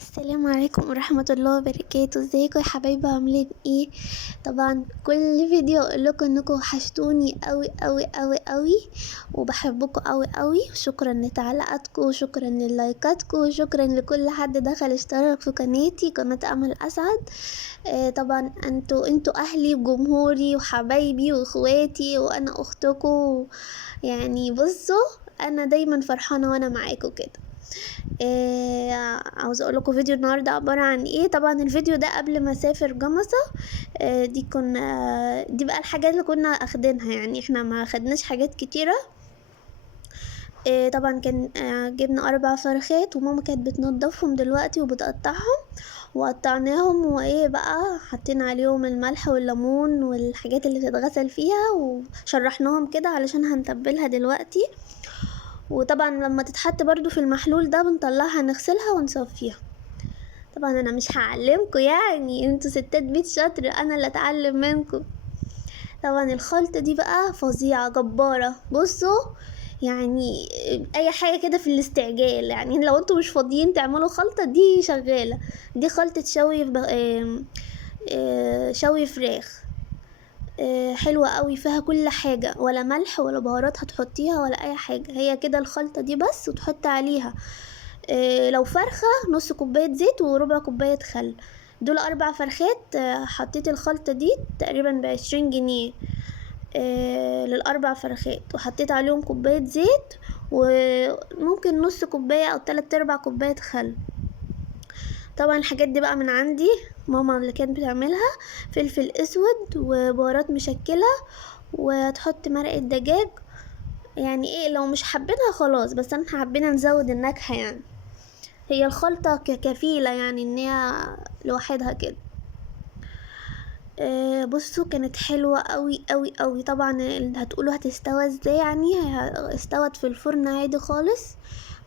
السلام عليكم ورحمة الله وبركاته. ازيكم يا حبايبي؟ عاملين ايه؟ طبعا كل فيديو اقول لكم انكم وحشتوني قوي قوي قوي قوي، وبحبكم قوي قوي. شكرا لتعليقاتكم وشكرا للايكاتكم وشكرا لكل حد دخل اشترك في قناتي، قناة امل اسعد. طبعا انتوا اهلي وجمهوري وحبايبي واخواتي وانا اختكم. يعني بصوا، انا دايما فرحانة وانا معاكم كده. عاوزه اقول لكم فيديو النهارده عباره عن ايه. طبعا الفيديو ده قبل ما اسافر جمصة. دي بقى الحاجات اللي كنا اخدينها، يعني احنا ما خدناش حاجات كتيره. طبعا كان جبنا 4 فرخات وماما كانت بتنضفهم دلوقتي وبتقطعهم، وقطعناهم وايه بقى حطينا عليهم الملح والليمون والحاجات اللي بتتغسل فيها وشرحناهم كده علشان هنتبلها دلوقتي. وطبعا لما تتحط برضو في المحلول ده بنطلعها نغسلها ونصفيها. طبعا انا مش هعلمكم، يعني انتوا ستات بيت شاطر، انا اللي اتعلم منكم. طبعا الخلطة دي بقى فظيعة جبارة. بصوا، يعني اي حاجة كده في الاستعجال، يعني لو انتوا مش فاضيين تعملوا خلطة دي شغالة. دي خلطة شوي فراخ. حلوة قوي، فيها كل حاجة، ولا ملح ولا بهارات هتحطيها ولا اي حاجة، هي كده الخلطة دي بس وتحط عليها لو فرخة نص كوباية زيت وربع كوباية خل. دول 4 فرخات. حطيت الخلطة دي تقريبا ب20 جنيه لل4 فرخات، وحطيت عليهم كوباية زيت وممكن نص كوباية او 3/4 كوباية خل. طبعا الحاجات دي بقى من عندي، ماما اللي كانت بتعملها. فلفل اسود وبهارات مشكلة، وتحط مرقة دجاج. يعني ايه، لو مش حابينها خلاص، بس انا حابين نزود النكهة يعني. هي الخلطة كفيلة يعني ان هي لوحدها كده. بصوا كانت حلوة قوي قوي قوي. طبعا اللي هتقولوا هتستوى ازاي، يعني هي استوت في الفرن عادي خالص،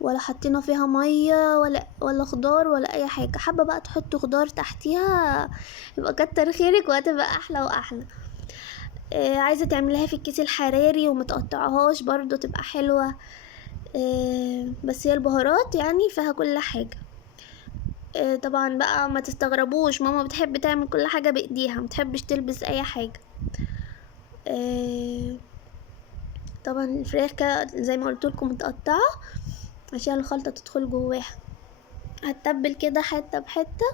ولا حطينا فيها مية ولا خضار ولا اي حاجة. حابة بقى تحطوا خضار تحتيها يبقى كتر خيرك وهتبقى احلى واحلى. عايزة تعمليها في الكيس الحراري ومتقطعهاش برضو تبقى حلوة. بس هي البهارات يعني فيها كل حاجة. طبعا بقى ما تستغربوش، ماما بتحب تعمل كل حاجة بايديها، ما بتحبش تلبس اي حاجة. آه، طبعا الفراخ زي ما قلت لكم متقطعة عشان الخلطة تدخل جواها. هتتبل كده حتة بحتة.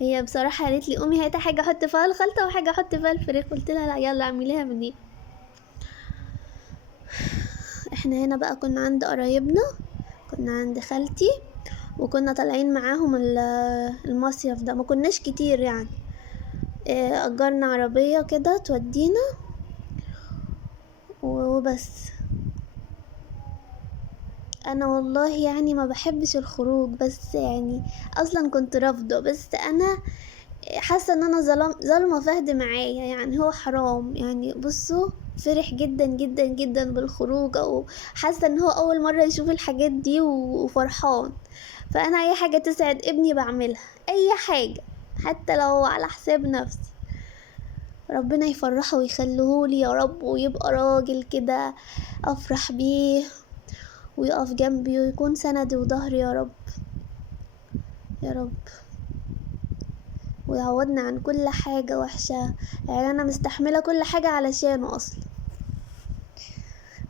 هي بصراحة قالت لي قومي هاتي حاجة احط فيها الخلطة وحاجة احط فيها الفراخ، قلت لها لا يلا اعمليها من دي. احنا هنا بقى كنا عند قرايبنا، كنا عند خالتي، وكنا طالعين معاهم المصيف ده. ما كناش كتير يعني. اجرنا عربية كده تودينا وبس. انا والله يعني ما بحبش الخروج، بس يعني اصلا كنت رافضه، بس انا حاسه ان انا ظالمه فهد معايا، يعني هو حرام. يعني بصوا، فرح جدا جدا جدا بالخروج، او حاسه ان هو اول مره يشوف الحاجات دي وفرحان. فانا اي حاجه تسعد ابني بعملها، اي حاجه حتى لو على حساب نفسي. ربنا يفرحه ويخليهولي يا رب، ويبقى راجل كده افرح بيه ويقف جنبي ويكون سندي وظهري يا رب. يا رب ويعوضني عن كل حاجة وحشة، يعني انا مستحملة كل حاجة علشانه اصلا.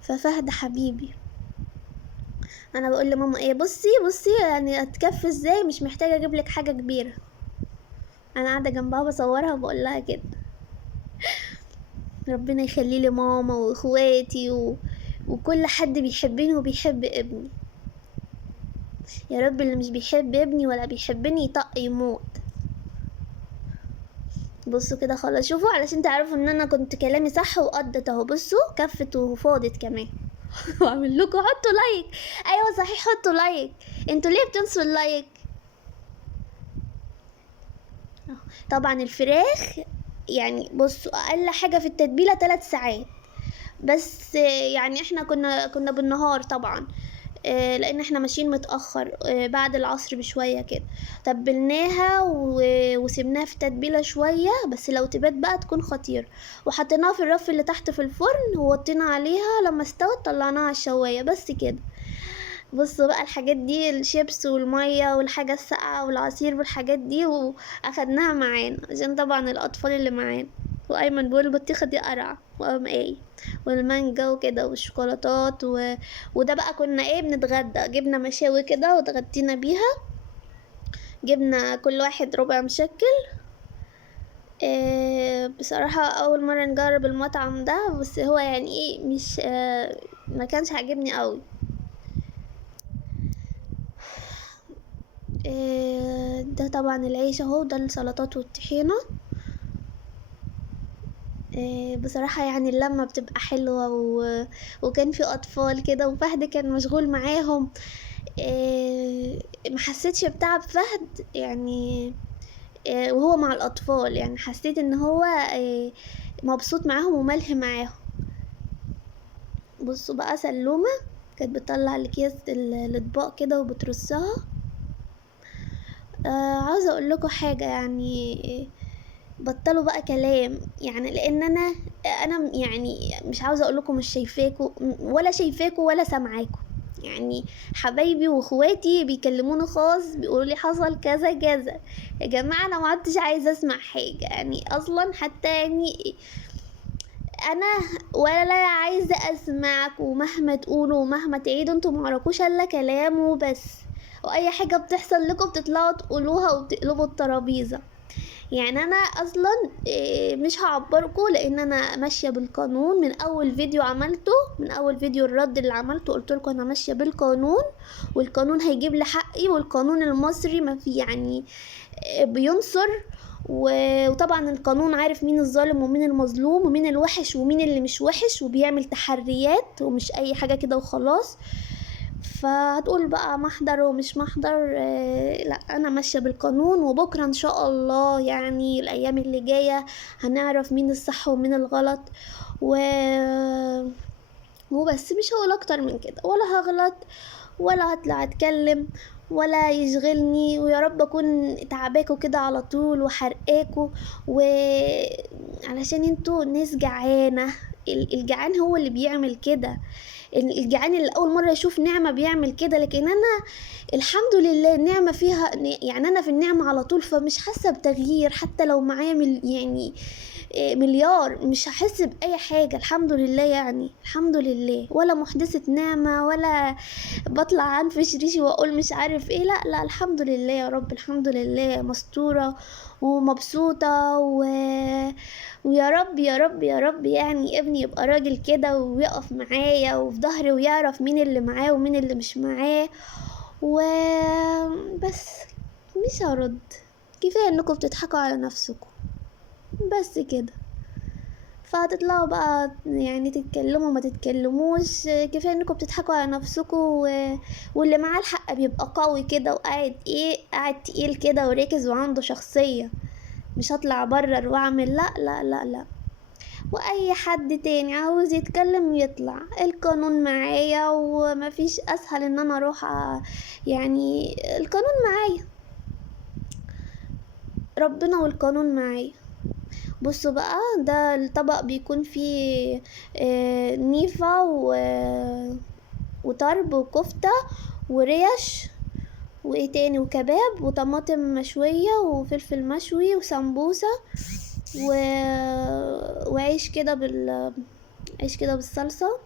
ففهد حبيبي، انا بقول لماما ايه، بصي بصي يعني اتكفي ازاي، مش محتاجة اجيب لك حاجة كبيرة. انا قاعدة جنبها بصورها وبقول لها كده. ربنا يخلي لي ماما واخواتي وكل حد بيحبني وبيحب ابني. يا رب اللي مش بيحب ابني ولا بيحبني يطق يموت. بصوا كده خلاص، شوفوا علشان تعرفوا ان انا كنت كلامي صح وقضت اهو. بصوا كفت وفاضت كمان. واعمل لكم حطوا لايك. ايوه صحيح، حطوا لايك. انتوا ليه بتنسوا اللايك؟ طبعا الفراخ يعني بصوا اقل حاجه في التتبيله 3 ساعات بس. يعني احنا كنا بالنهار طبعا. لان احنا ماشيين متاخر بعد العصر بشويه كده. تبلناها وسبناها في تتبيله شويه، بس لو تبات بقى تكون خطير. وحطيناها في الرف اللي تحت في الفرن ووطينا عليها، لما استوت طلعناها على الشوايه بس كده. بصوا بقى الحاجات دي، الشيبس والمية والحاجة الساقعة والعصير والحاجات دي، واخدناها معانا عشان طبعا الاطفال اللي معانا. وايمن بيقول البطيخة دي قرعة، وقام ايه، والمانجا وكده والشوكولاتات وده بقى كنا ايه بنتغدى، جبنا مشاوي كده واتغدينا بيها، جبنا كل واحد ربع مشكل. بصراحة أول مرة نجرب المطعم ده، بس هو يعني ايه مش ما كانش عاجبني قوي. ده طبعا العيش اهو، ده السلطات والطحينة. بصراحة يعني اللمة بتبقى حلوة وكان في أطفال كده، وفهد كان مشغول معاهم. ما حسيتش بتعب فهد يعني، وهو مع الأطفال يعني حسيت ان هو مبسوط معاهم وملهي معاهم. بصوا بقى سلومة كانت بتطلع الأكياس الأطباق كده وبترصها. عاوزة اقول لكم حاجة يعني، بطلوا بقى كلام يعني، لان انا يعني مش عاوزه اقول لكم مش شايفاكوا ولا شايفاكوا ولا سامعاكوا يعني. حبايبي واخواتي بيكلموني خاص بيقولوا لي حصل كذا كذا. يا جماعه انا ما عدتش عايزه اسمع حاجه يعني اصلا، حتى يعني انا ولا عايزه اسمعك، ومهما تقولوا ومهما تعيدوا انتوا معرفوش الا كلام وبس، واي حاجه بتحصل لكم بتطلعوا تقولوها وبتقلبوا الترابيزه. يعني انا اصلا مش هعبركم، لان انا ماشيه بالقانون من اول فيديو عملته، من اول فيديو الرد اللي عملته قلت لكم انا ماشيه بالقانون، والقانون هيجيب لي حقي، والقانون المصري ما في يعني بينصر. وطبعا القانون عارف مين الظالم ومين المظلوم ومين الوحش ومين اللي مش وحش، وبيعمل تحريات ومش اي حاجه كده وخلاص. فهتقول بقى محضر ومش محضر، لا انا ماشيه بالقانون، وبكره ان شاء الله يعني الايام اللي جايه هنعرف مين الصح ومين الغلط. و وبس مش هقول اكتر من كده، ولا هغلط ولا هطلع اتكلم ولا يشغلني، ويا رب اكون تعباكوا كده على طول وحرقاكوا، علشان انتوا ناس جعانه. الجعان هو اللي بيعمل كده، الجعان اللي اول مره يشوف نعمه بيعمل كده. لكن انا الحمد لله النعمه فيها يعني انا في النعمه على طول، فمش حاسه بتغيير، حتى لو معايا يعني مليار مش هحس باي حاجه الحمد لله يعني، الحمد لله. ولا محدثه نعمه ولا بطلع انفش ريشي واقول مش عارف ايه، لا لا الحمد لله يا رب، الحمد لله مستوره ومبسوطه ويا رب يا رب يا رب يعني ابني يبقى راجل كده ويقف معايا وفي ظهري ويعرف مين اللي معاه ومين اللي مش معاه. وبس مش هرد، كفايه انكم بتضحكوا على نفسكم بس كده. فهتطلعوا بقى يعني تتكلموا ما تتكلموش، كفايه انكم بتضحكوا على نفسكم واللي معاه الحق بيبقى قوي كده وقاعد قاعد تقيل كده وركز وعنده شخصيه. مش هطلع برر واعمل لا لا لا لا. واي حد تاني عاوز يتكلم يطلع، القانون معايا ومفيش اسهل ان انا اروح يعني القانون معايا، ربنا والقانون معايا. بصوا بقى ده الطبق بيكون فيه نيفة وطرب وكفتة وريش وايه تاني وكباب وطماطم مشوية وفلفل مشوي وسمبوسة و... وعيش كده عيش كده بالصلصة.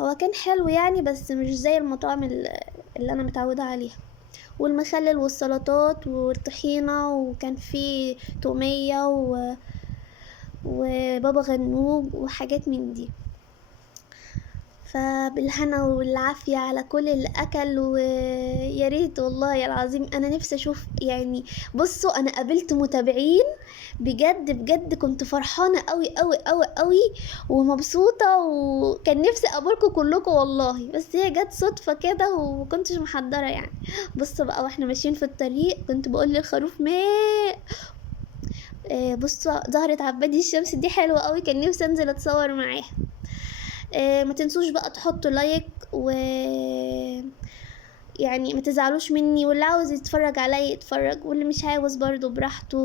هو كان حلو يعني، بس مش زي المطاعم اللي انا متعودة عليها. والمخلل والسلطات والطحينة، وكان فيه تومية وبابا غنوج وحاجات من دي. فبالهنا والعافية على كل اللي أكل، ويا ريت والله العظيم أنا نفسي أشوف يعني. بصوا أنا قابلت متابعين بجد بجد، كنت فرحانة قوي قوي قوي قوي ومبسوطة، وكان نفسي أقابلكم كلكم والله، بس هي جت صدفة كده ومكنتش محضرة يعني. بصوا بقى واحنا ماشيين في الطريق كنت بقول للخروف ماء. بصوا زهرة عبادي الشمس دي حلوة قوي، كان نفسي انزل اتصور معاها. ما تنسوش بقى تحطوا لايك يعني ما تزعلوش مني، واللي عاوز يتفرج عليا يتفرج، واللي مش عاوز برضو براحته،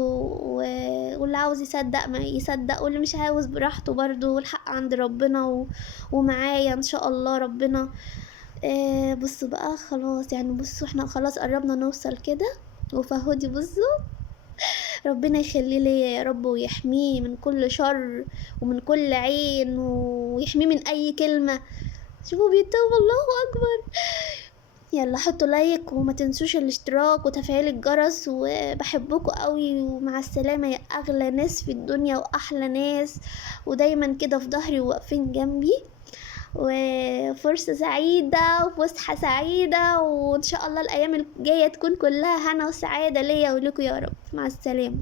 واللي عاوز يصدق ما يصدق، واللي مش عاوز براحته برضو، والحق عند ربنا ومعايا ان شاء الله ربنا. بصوا بقى خلاص، يعني بصوا احنا خلاص قربنا نوصل كده. وفهودي بصوا، ربنا يخليه ليا يا رب، ويحميه من كل شر ومن كل عين، ويحميه من اي كلمة. شوفوا بيتوب، الله اكبر. يلا حطوا لايك وما تنسوش الاشتراك وتفعيل الجرس، وبحبكم قوي، ومع السلامة يا اغلى ناس في الدنيا واحلى ناس، ودايما كده في ظهري وواقفين جنبي. وفرصة سعيدة وفسحة سعيدة، وإن شاء الله الأيام الجاية تكون كلها هنا وسعادة ليا ولكم يا رب. مع السلامة.